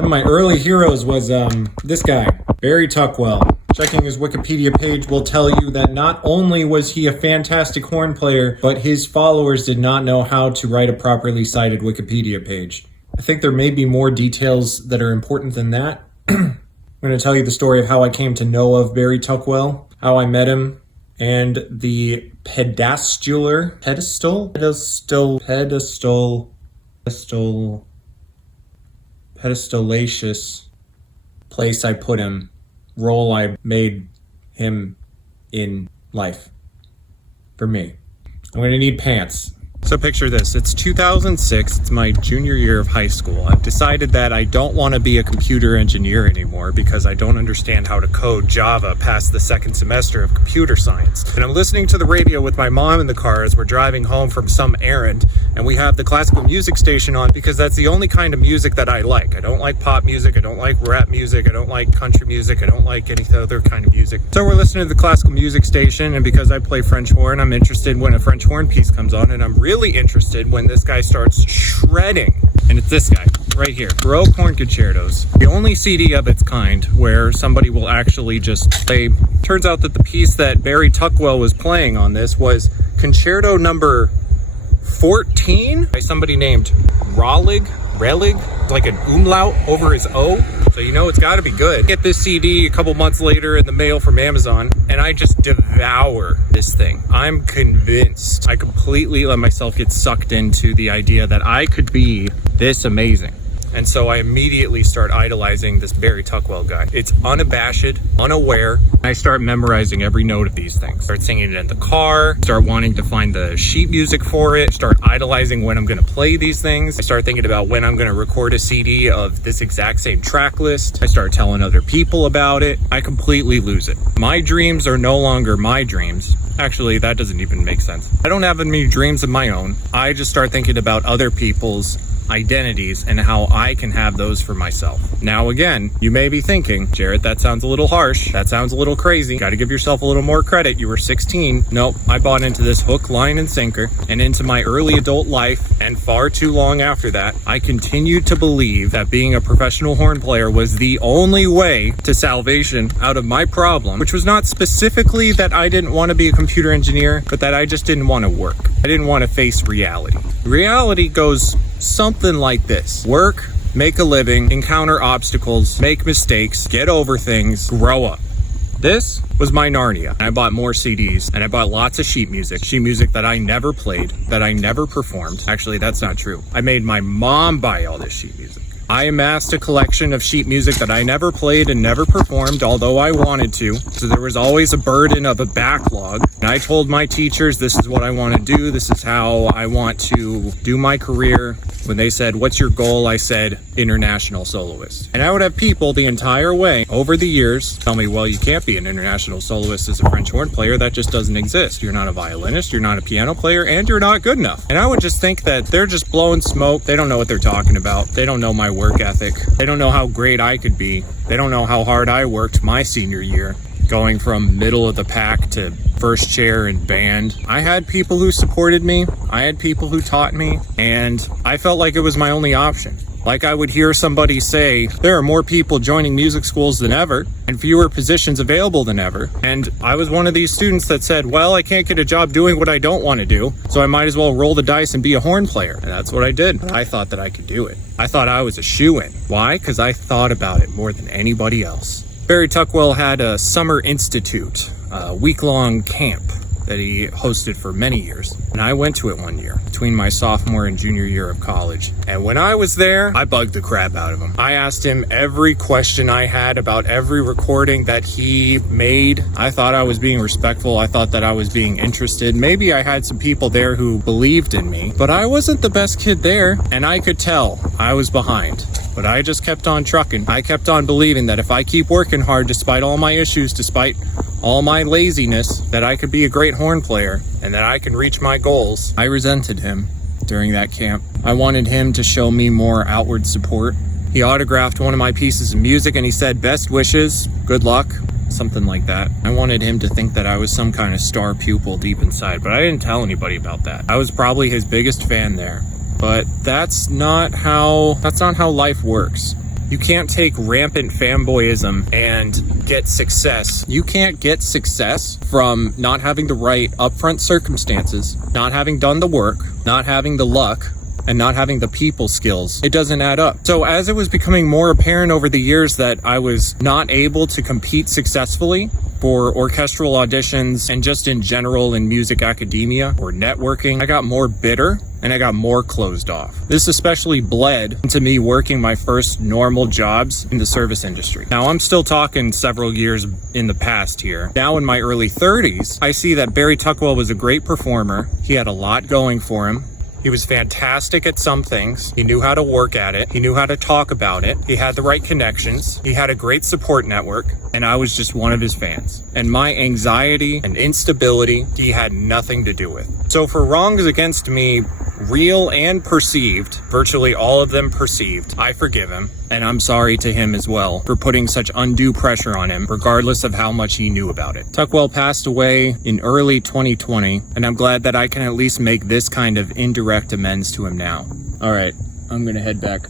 One of my early heroes was this guy, Barry Tuckwell. Checking his Wikipedia page will tell you that not only was he a fantastic horn player, but his followers did not know how to write a properly cited Wikipedia page. I think there may be more details that are important than that. I'm going to tell you the story of how I came to know of Barry Tuckwell, how I met him, and the pedestalacious place I put him, role I made him in life. For me. I'm gonna need pants. So picture this, it's 2006, it's my junior year of high school. I've decided that I don't want to be a computer engineer anymore because I don't understand how to code Java past the second semester of computer science. And I'm listening to the radio with my mom in the car as we're driving home from some errand, and we have the classical music station on because that's the only kind of music that I like. I don't like pop music, I don't like rap music, I don't like country music, I don't like any other kind of music. So we're listening to the classical music station, and because I play French horn, I'm interested when a French horn piece comes on, and I'm really interested when this guy starts shredding. And it's this guy right here, Baroque Horn Concertos, the only CD of its kind where somebody will actually just play. Turns out that the piece that Barry Tuckwell was playing on this was Concerto number 14 by somebody named Relig, like an umlaut over his O. So you know it's got to be good. Get this CD a couple months later in the mail from Amazon, and I just devour this thing. I'm convinced. I completely let myself get sucked into the idea that I could be this amazing. And so I immediately start idolizing this Barry Tuckwell guy. It's unabashed, unaware. I start memorizing every note of these things. Start singing it in the car, start wanting to find the sheet music for it, start idolizing when I'm gonna play these things. I start thinking about when I'm gonna record a CD of this exact same track list. I start telling other people about it. I completely lose it. My dreams are no longer my dreams. Actually, that doesn't even make sense. I don't have any dreams of my own. I just start thinking about other people's identities and how I can have those for myself. Now again, you may be thinking, Jarrett, that sounds a little harsh. That sounds a little crazy. Got to give yourself a little more credit. You were 16. Nope, I bought into this hook, line, and sinker, and into my early adult life, and far too long after that, I continued to believe that being a professional horn player was the only way to salvation out of my problem, which was not specifically that I didn't want to be a computer engineer, but that I just didn't want to work. I didn't want to face reality. Reality goes something like this. Work, make a living, encounter obstacles, make mistakes, get over things, grow up. This was my Narnia. And I bought more CDs, and I bought lots of sheet music that I never played, that I never performed. Actually, that's not true. I made my mom buy all this sheet music. I amassed a collection of sheet music that I never played and never performed, although I wanted to. So there was always a burden of a backlog. And I told my teachers, this is what I want to do. This is how I want to do my career. When they said, what's your goal? I said, international soloist. And I would have people the entire way over the years tell me, well, you can't be an international soloist as a French horn player. That just doesn't exist. You're not a violinist. You're not a piano player, and you're not good enough. And I would just think that they're just blowing smoke. They don't know what they're talking about. They don't know my work ethic. They don't know how great I could be. They don't know how hard I worked my senior year, going from middle of the pack to first chair in band. I had people who supported me. I had people who taught me, and I felt like it was my only option. Like I would hear somebody say, there are more people joining music schools than ever and fewer positions available than ever. And I was one of these students that said, well, I can't get a job doing what I don't want to do, so I might as well roll the dice and be a horn player. And that's what I did. I thought that I could do it. I thought I was a shoo-in. Why? Because I thought about it more than anybody else. Barry Tuckwell had a summer institute, a week-long camp that he hosted for many years. And I went to it one year between my sophomore and junior year of college. And when I was there, I bugged the crap out of him. I asked him every question I had about every recording that he made. I thought I was being respectful. I thought that I was being interested. Maybe I had some people there who believed in me, but I wasn't the best kid there, and I could tell I was behind. But I just kept on trucking. I kept on believing that if I keep working hard, despite all my issues, despite all my laziness, that I could be a great horn player and that I can reach my goals. I resented him during that camp. I wanted him to show me more outward support. He autographed one of my pieces of music and he said, best wishes, good luck, something like that. I wanted him to think that I was some kind of star pupil deep inside, but I didn't tell anybody about that. I was probably his biggest fan there. But that's not how life works. You can't take rampant fanboyism and get success. You can't get success from not having the right upfront circumstances, not having done the work, not having the luck, and not having the people skills. It doesn't add up. So as it was becoming more apparent over the years that I was not able to compete successfully for orchestral auditions and just in general in music academia or networking, I got more bitter and I got more closed off. This especially bled into me working my first normal jobs in the service industry. Now I'm still talking several years in the past here. Now in my early 30s, I see that Barry Tuckwell was a great performer. He had a lot going for him. He was fantastic at some things. He knew how to work at it. He knew how to talk about it. He had the right connections. He had a great support network. And I was just one of his fans. And my anxiety and instability, he had nothing to do with. So for wrongs against me, real and perceived, virtually all of them perceived, I forgive him. And I'm sorry to him as well for putting such undue pressure on him, regardless of how much he knew about it. Tuckwell passed away in early 2020, and I'm glad that I can at least make this kind of indirect amends to him now. All right, I'm gonna head back.